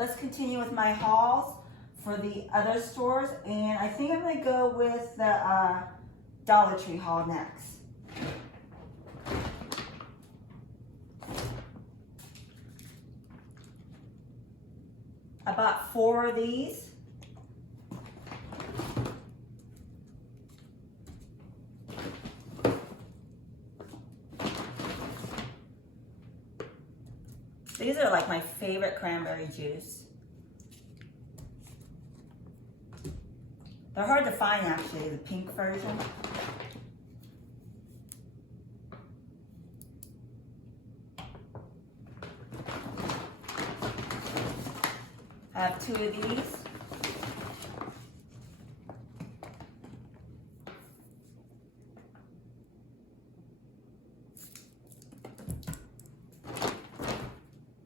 let's continue with my hauls for the other stores, and I think I'm gonna go with the Dollar Tree haul next. I bought 4 of these. These are like my favorite cranberry juice. They're hard to find actually, the pink version. I have 2 of these.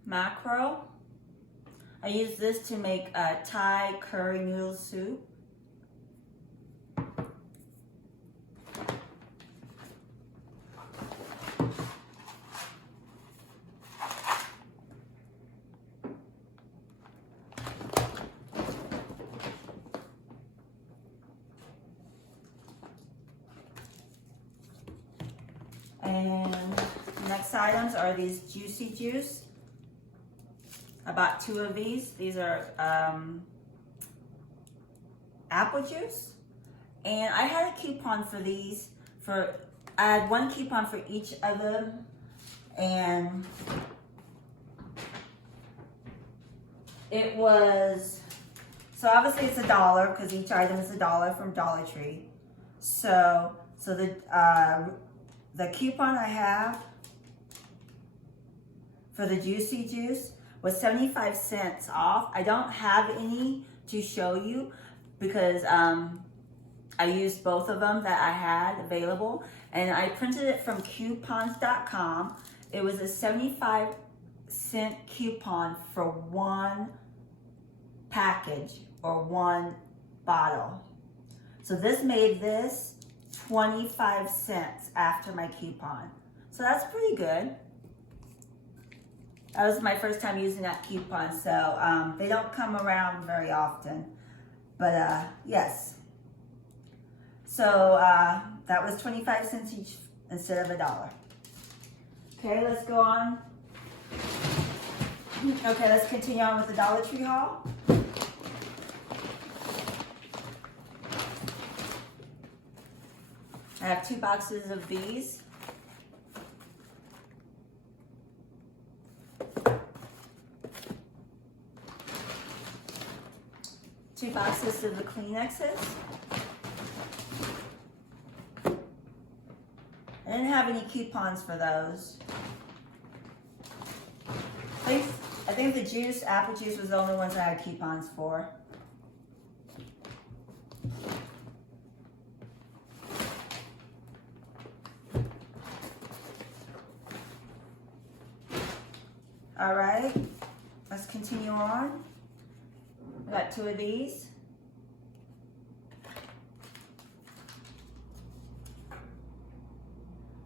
Mackerel. I use this to make a Thai curry noodle soup. And next items are these juicy juice. I bought 2 of these. These are apple juice. And I had a coupon for these. I had 1 coupon for each of them. And it was, so obviously it's $1 because each item is $1 from Dollar Tree. So the coupon I have for the juicy juice was 75 cents off. I don't have any to show you because I used both of them that I had available, and I printed it from coupons.com. It was a 75-cent coupon for 1 package or 1 bottle. So this made this 25 cents after my coupon. So that's pretty good. That was my first time using that coupon, so they don't come around very often. But yes. So that was 25 cents each instead of $1. Okay, let's go on. Okay, let's continue on with the Dollar Tree haul. I have 2 boxes of these. Two boxes of the Kleenexes. I didn't have any coupons for those. I think the juice, apple juice, was the only ones I had coupons for. All right, let's continue on. I got 2 of these.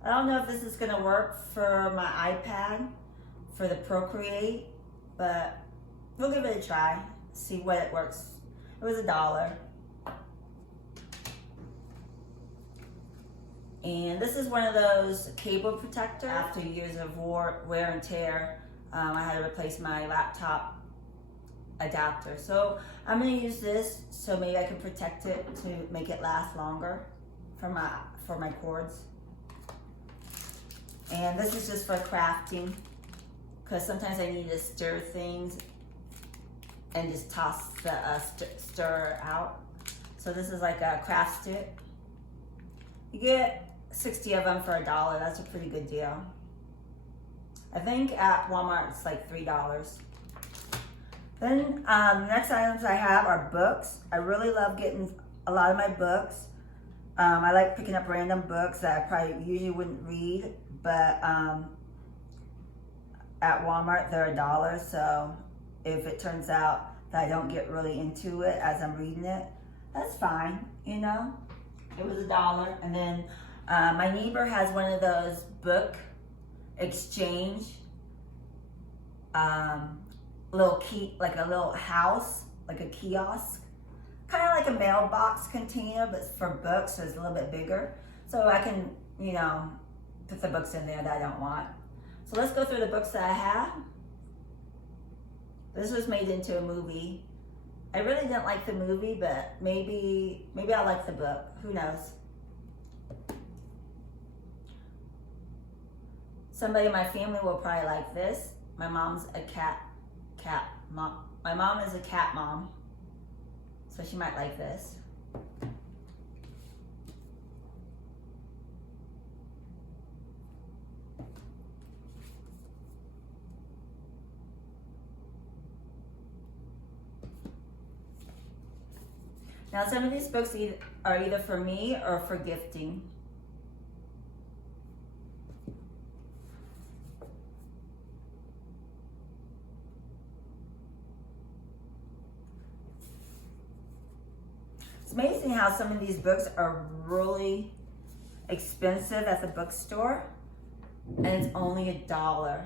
I don't know if this is going to work for my iPad for the Procreate, but we'll give it a try, see what it works. It was $1. And this is one of those cable protectors. After years of wear and tear, I had to replace my laptop adapter. So I'm going to use this so maybe I can protect it to make it last longer for my cords. And this is just for crafting, because sometimes I need to stir things and just toss the stir out. So this is like a craft stick. You get 60 of them for $1. That's a pretty good deal. I think at Walmart it's like $3. Then the next items I have are books. I really love getting a lot of my books. I like picking up random books that I probably usually wouldn't read, but at Walmart they're $1. So if it turns out that I don't get really into it as I'm reading it, that's fine, you know. It was $1. And then my neighbor has one of those book exchange little key, like a little house, like a kiosk, kind of like a mailbox container, but for books, so it's a little bit bigger. So I can, you know, put the books in there that I don't want. So let's go through the books that I have. This was made into a movie. I really didn't like the movie, but maybe I'll like the book. Who knows? Somebody in my family will probably like this. My mom's a cat mom. My mom is a cat mom, so she might like this. Now some of these books are either for me or for gifting. It's amazing how some of these books are really expensive at the bookstore and it's only $1.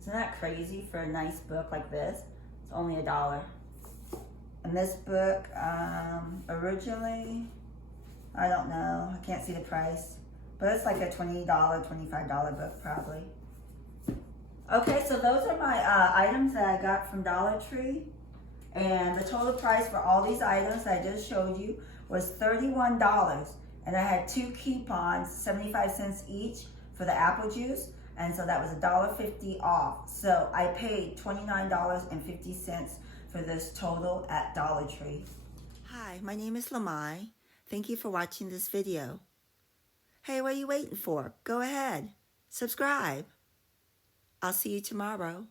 Isn't that crazy for a nice book like this? It's only $1. And this book, originally, I don't know, I can't see the price, but it's like a $20, $25 book probably. Okay, so those are my items that I got from Dollar Tree. And the total price for all these items that I just showed you was $31. And I had 2 coupons, 75 cents each for the apple juice. And so that was $1.50 off. So I paid $29.50 for this total at Dollar Tree. Hi, my name is Mai. Thank you for watching this video. Hey, what are you waiting for? Go ahead, subscribe. I'll see you tomorrow.